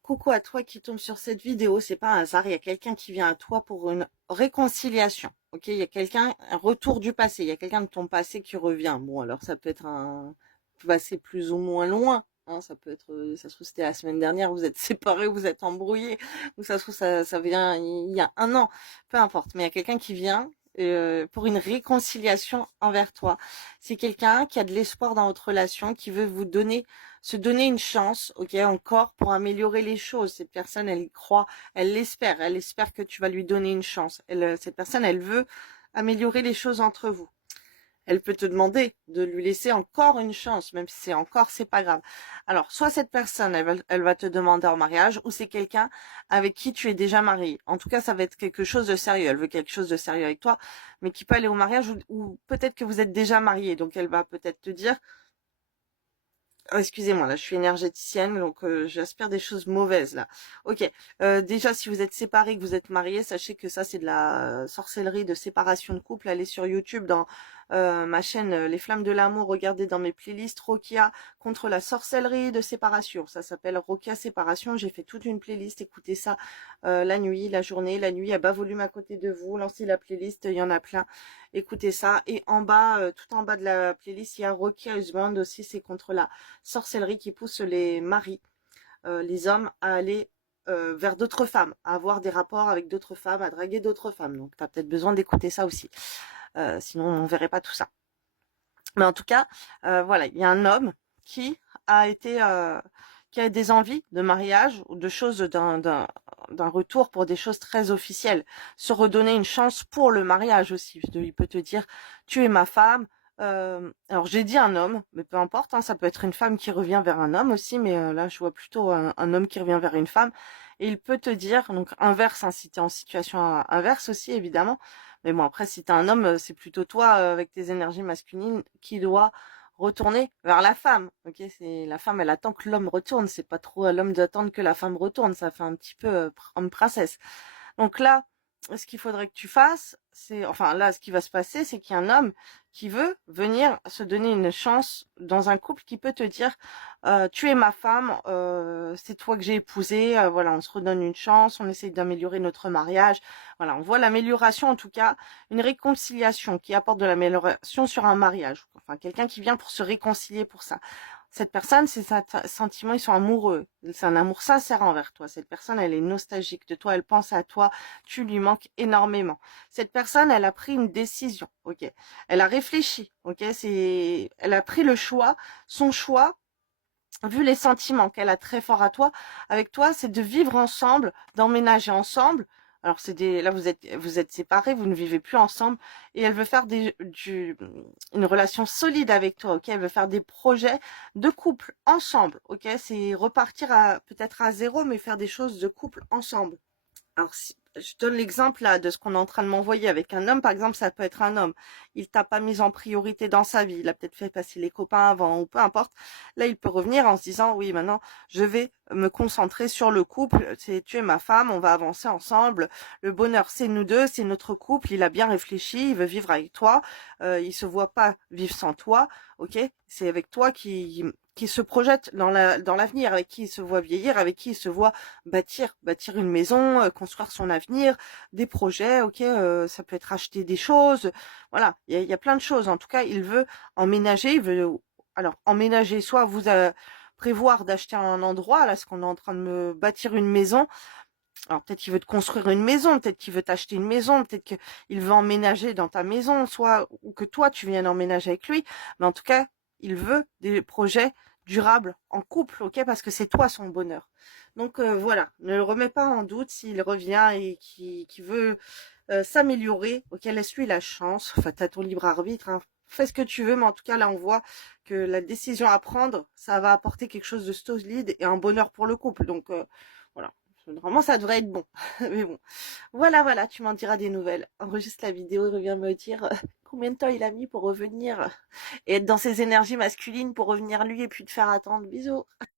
Coucou à toi qui tombe sur cette vidéo, c'est pas un hasard, il y a quelqu'un qui vient à toi pour une réconciliation. Ok, il y a quelqu'un, un retour du passé, il y a quelqu'un de ton passé qui revient. Bon, alors ça peut être un passé plus ou moins loin, hein, ça peut être, ça se trouve c'était la semaine dernière, vous êtes séparés, vous êtes embrouillés, ou ça se trouve ça vient il y a un an, peu importe, mais il y a quelqu'un qui vient pour une réconciliation envers toi. C'est quelqu'un qui a de l'espoir dans votre relation, qui veut vous donner se donner une chance, ok, encore pour améliorer les choses. Cette personne, elle y croit, elle espère que tu vas lui donner une chance. Cette personne, elle veut améliorer les choses entre vous. Elle peut te demander de lui laisser encore une chance, même si c'est encore, c'est pas grave. Alors, soit cette personne, elle va te demander en mariage, ou c'est quelqu'un avec qui tu es déjà marié. En tout cas, ça va être quelque chose de sérieux. Elle veut quelque chose de sérieux avec toi, mais qui peut aller au mariage, ou peut-être que vous êtes déjà marié. Donc, elle va peut-être te dire, oh, excusez-moi, là, je suis énergéticienne, donc j'aspire des choses mauvaises, là. Ok, déjà, si vous êtes séparés, que vous êtes mariés, sachez que ça, c'est de la sorcellerie de séparation de couple. Allez sur YouTube, dans ma chaîne Les Flammes de l'amour, regardez dans mes playlists Rokia contre la sorcellerie de séparation. Ça s'appelle Rokia Séparation. J'ai fait toute une playlist, écoutez ça la nuit, la journée, la nuit, à bas volume à côté de vous, lancez la playlist, il y en a plein. Écoutez ça. Et en bas, tout en bas de la playlist, il y a Rokia Husband aussi, c'est contre la sorcellerie qui pousse les maris, les hommes à aller vers d'autres femmes, à avoir des rapports avec d'autres femmes, à draguer d'autres femmes. Donc, tu as peut-être besoin d'écouter ça aussi. Sinon, on ne verrait pas tout ça. Mais en tout cas, voilà, il y a un homme qui a été, qui a des envies de mariage ou de choses d'un retour pour des choses très officielles. Se redonner une chance pour le mariage aussi. Il peut te dire, tu es ma femme. Alors j'ai dit un homme, mais peu importe, hein, ça peut être une femme qui revient vers un homme aussi, mais là je vois plutôt un homme qui revient vers une femme. Et il peut te dire, donc inverse, hein, si tu es en situation inverse aussi évidemment, mais bon, après, si t'es un homme, c'est plutôt toi, avec tes énergies masculines, qui doit retourner vers la femme. Ok, c'est la femme, elle attend que l'homme retourne. C'est pas trop à l'homme d'attendre que la femme retourne. Ça fait un petit peu homme princesse. Donc là, ce qu'il faudrait que tu fasses, c'est, enfin là, ce qui va se passer, c'est qu'il y a un homme qui veut venir se donner une chance dans un couple qui peut te dire, tu es ma femme, c'est toi que j'ai épousé, voilà, on se redonne une chance, on essaye d'améliorer notre mariage, voilà, on voit l'amélioration en tout cas, une réconciliation qui apporte de l'amélioration sur un mariage, enfin quelqu'un qui vient pour se réconcilier pour ça. Cette personne, ses sentiments, ils sont amoureux. C'est un amour sincère envers toi. Cette personne, elle est nostalgique de toi, elle pense à toi, tu lui manques énormément. Cette personne, elle a pris une décision, ok. Elle a réfléchi, ok. Elle a pris le choix. Son choix, vu les sentiments qu'elle a très fort à toi, avec toi, c'est de vivre ensemble, d'emménager ensemble. Alors là vous êtes séparés, vous ne vivez plus ensemble, et elle veut faire une relation solide avec toi, ok. Elle veut faire des projets de couple ensemble, ok. C'est repartir peut-être à zéro, mais faire des choses de couple ensemble. Alors, si, je donne l'exemple là de ce qu'on est en train de m'envoyer avec un homme, par exemple, ça peut être un homme. Il t'a pas mis en priorité dans sa vie. Il a peut-être fait passer les copains avant ou peu importe. Là, il peut revenir en se disant, oui, maintenant, je vais me concentrer sur le couple. Tu es ma femme, on va avancer ensemble. Le bonheur, c'est nous deux, c'est notre couple. Il a bien réfléchi, il veut vivre avec toi. Il se voit pas vivre sans toi, ok? C'est avec toi qui se projette dans l'avenir, avec qui il se voit vieillir, avec qui il se voit bâtir une maison, construire son avenir, des projets, ok, ça peut être acheter des choses, voilà, il y a plein de choses. En tout cas, il veut emménager, il veut, alors emménager, soit vous prévoir d'acheter un endroit, là, ce qu'on est en train de me bâtir une maison. Alors peut-être qu'il veut te construire une maison, peut-être qu'il veut t'acheter une maison, peut-être qu'il veut emménager dans ta maison, soit ou que toi tu viennes emménager avec lui, mais en tout cas, il veut des projets durables en couple, ok, parce que c'est toi son bonheur. Donc voilà, ne le remets pas en doute s'il revient et qui veut s'améliorer, ok, laisse-lui la chance, enfin t'as ton libre arbitre, hein. Fais ce que tu veux, mais en tout cas là on voit que la décision à prendre, ça va apporter quelque chose de solide et un bonheur pour le couple. Donc voilà. Normalement, ça devrait être bon. Mais bon. Voilà, voilà, tu m'en diras des nouvelles. Enregistre la vidéo et reviens me dire combien de temps il a mis pour revenir et être dans ses énergies masculines pour revenir lui et puis te faire attendre. Bisous.